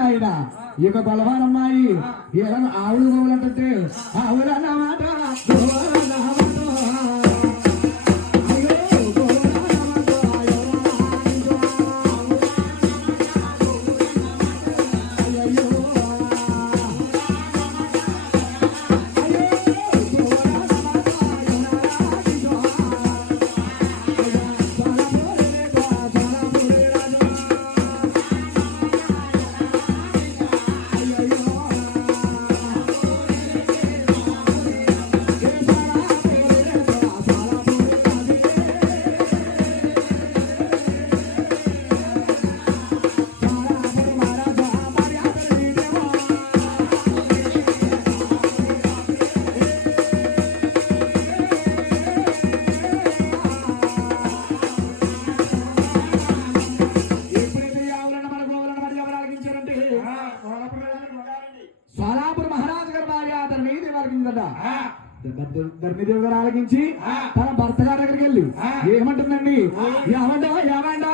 ఆయన ఈ యొక్క బలవానమ్మాయి ఆవులు గోవులంటే ఆవులన్నమాట ధర్మదేవి గారు ఆలకించి తన భర్త గారి దగ్గరికి వెళ్ళి ఏమంటుందండి ఏమంటో ఏమంటో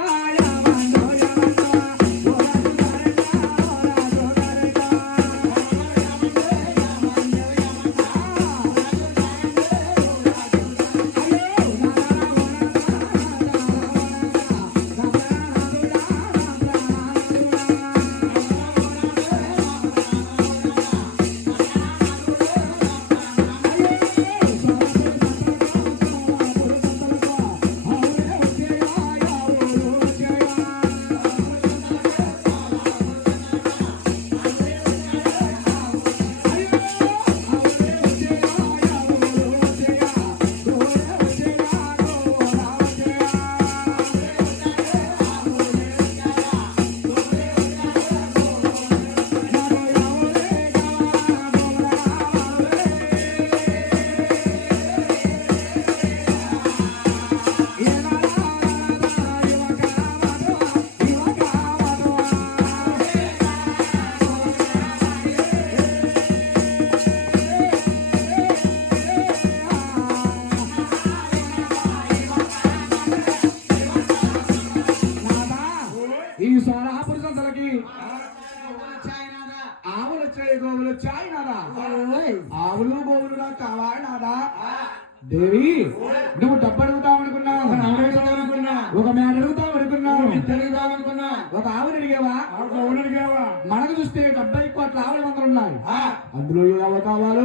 ఆవులు గోవులు నాకు కావాలి నాదా దేవి నువ్వు డబ్బు అడుగుతావు అనుకున్నావు ఒక మేడ అడుగుతావు అనుకున్నావు ఒక ఆవుని అడిగావా మనకు చూస్తే 70 కోట్ల ఆవుల మందలు ఉన్నాయి అందులో ఏ ఆవు కావాలో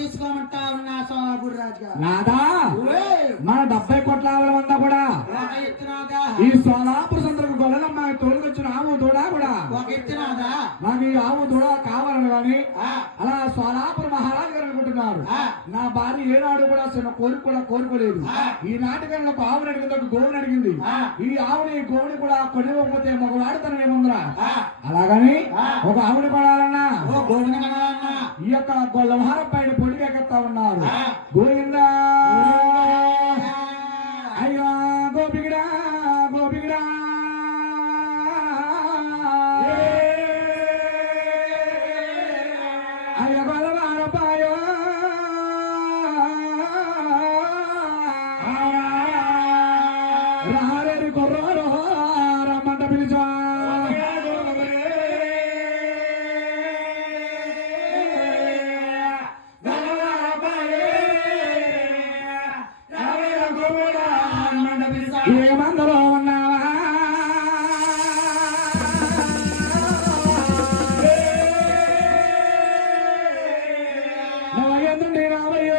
తీసుకోమంటా ఉన్నా సోలాపూర్ రాజుగా నాదా మన 70 కోట్ల ఆవుల మంద కూడా ఈ సోలాపూర్ సందర్భ గొల్లమ్మ తోలుకొచ్చిన ఆవు దూడ కూడా నాకు ఈ ఆవు దూడ కావాలని కానీ అలా సోలాపూర్ మహారాజు గారు అనుకుంటున్నారు నా భార్య ఏనాడు కూడా కోరుకోలేదు ఈ నాటకంలో ఒక ఆవుని అడిగింది ఒక గోవుని అడిగింది ఈ ఆవుని గోవుని కూడా కొనివ్వకపోతే మగవాడితనం ఏముందిరా అలాగని ఒక ఆవుని కొనాలన్నా ఈ యొక్క గొల్లవారం పైన పొడికెత్తా ఉన్నారు గోవిందా అయ్యా గోపిగిడా గోపిగిడా అయ్య గొల్లవారం పాయో రారేరి కొర్రోరో రమ్మంట పిలిచా ఏమందరో ఉన్నావా నువ్వు రావయ్యో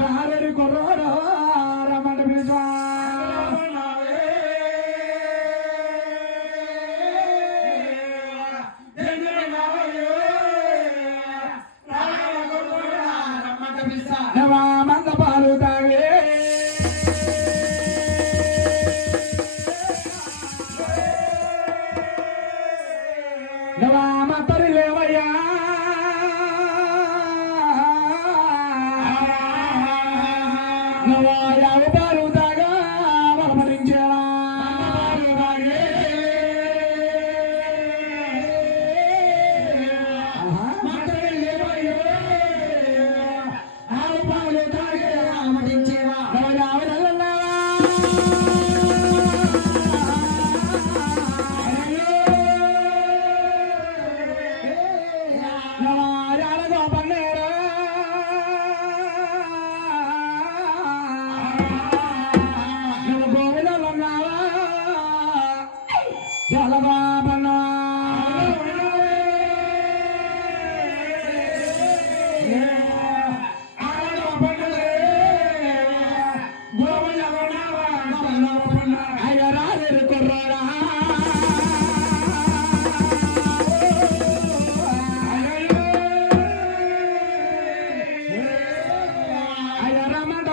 రారేరి కొర్రోరో రమ్మంట పిలిచా మంద పాలు తాగే నవామ తరి లేవయ్యా నవాయావ పాలు తాగా వరమరించేలా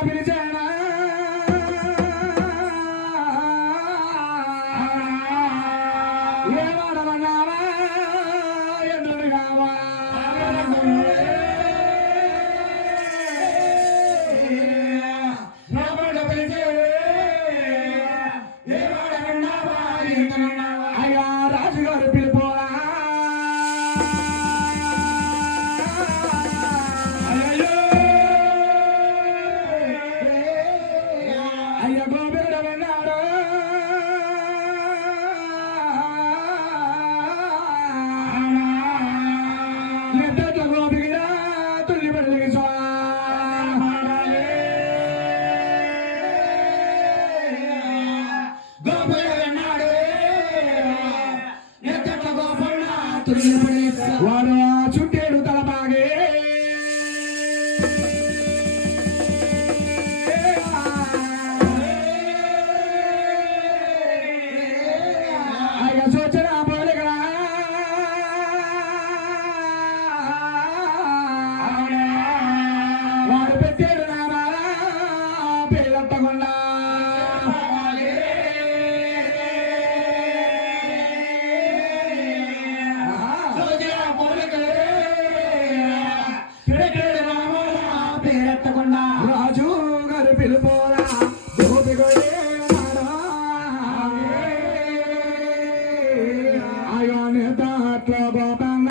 పిలిచానా ఏ వాడవన్నావా ఎందుకు కావా అయ్యా రాజుగారు పిలిపోరా అయ్య గోపికుడు విన్నాడు నిద్ర గోపికుడా తుల్లి పడలిగి వాడు చుట్టేడు తలపాగే అయ్య సూచన పోలికరా వాడు పెట్టాడు నామాలా పేరట్టకుండా రాజు గారు పిలుపోరా అయ్యానే దాంట్లో గోపన్న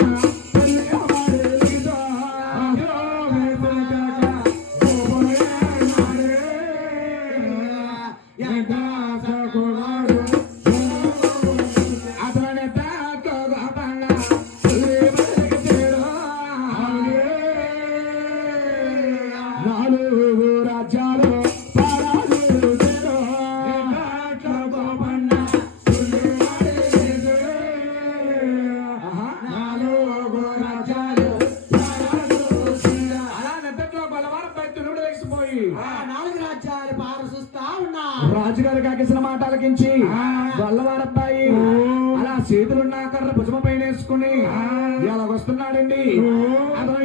అతని దాంట్లో గోపన్న నాలుగు రాజ్యాలు రాజుగారు కాకేసిన మాట ఆలకించి గొల్లవారబ్బాయి అలా చేతులున్నా కర్ర భుజమ పైన వేసుకుని ఇలా వస్తున్నాడండి అతను